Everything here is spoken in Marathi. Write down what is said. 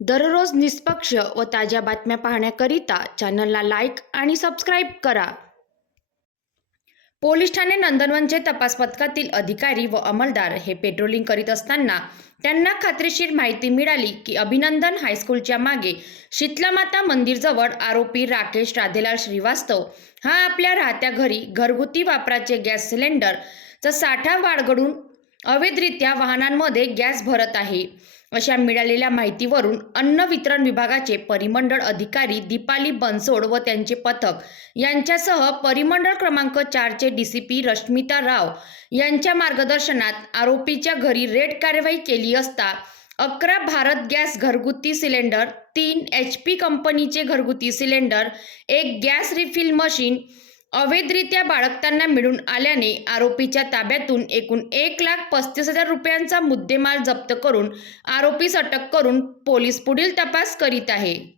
दररोज निष्पक्ष व ताज्या बातम्या पाहण्याकरिता चॅनलला लाईक आणि सबस्क्राईब करा. पोलीस ठाणे नंदनवनचे तपास पथकातील अधिकारी व अंमलदार हे पेट्रोलिंग करीत असताना त्यांना खात्रीशीर माहिती मिळाली की अभिनंदन हायस्कूलच्या मागे शीतलामाता मंदिरजवळ आरोपी राकेश राधेलाल श्रीवास्तव हा आपल्या राहत्या घरी घरगुती वापराचे गॅस सिलेंडरचा साठा बाळगडून अवैधरित्या वाहनांमध्ये गॅस भरत आहे. अशा मिळालेल्या माहितीवरून अन्न वितरण विभागाचे परिमंडळ अधिकारी दीपाली बनसोड व त्यांचे पथक यांच्यासह परिमंडळ क्रमांक चारचे D C P Rashmita Rao यांच्या मार्गदर्शनात आरोपीच्या घरी रेड कारवाई केली असता अकरा भारत गॅस घरगुती सिलेंडर तीन एच पी कंपनीचे घरगुती सिलेंडर एक गॅस रिफिल मशीन अवैधरित्या बाळगताना मिळून आल्याने आरोपीच्या ताब्यातून एकूण एक लाख पस्तीस हजार रुपयांचा मुद्देमाल जप्त करून आरोपीस अटक करून पोलीस पुढील तपास करीत आहे.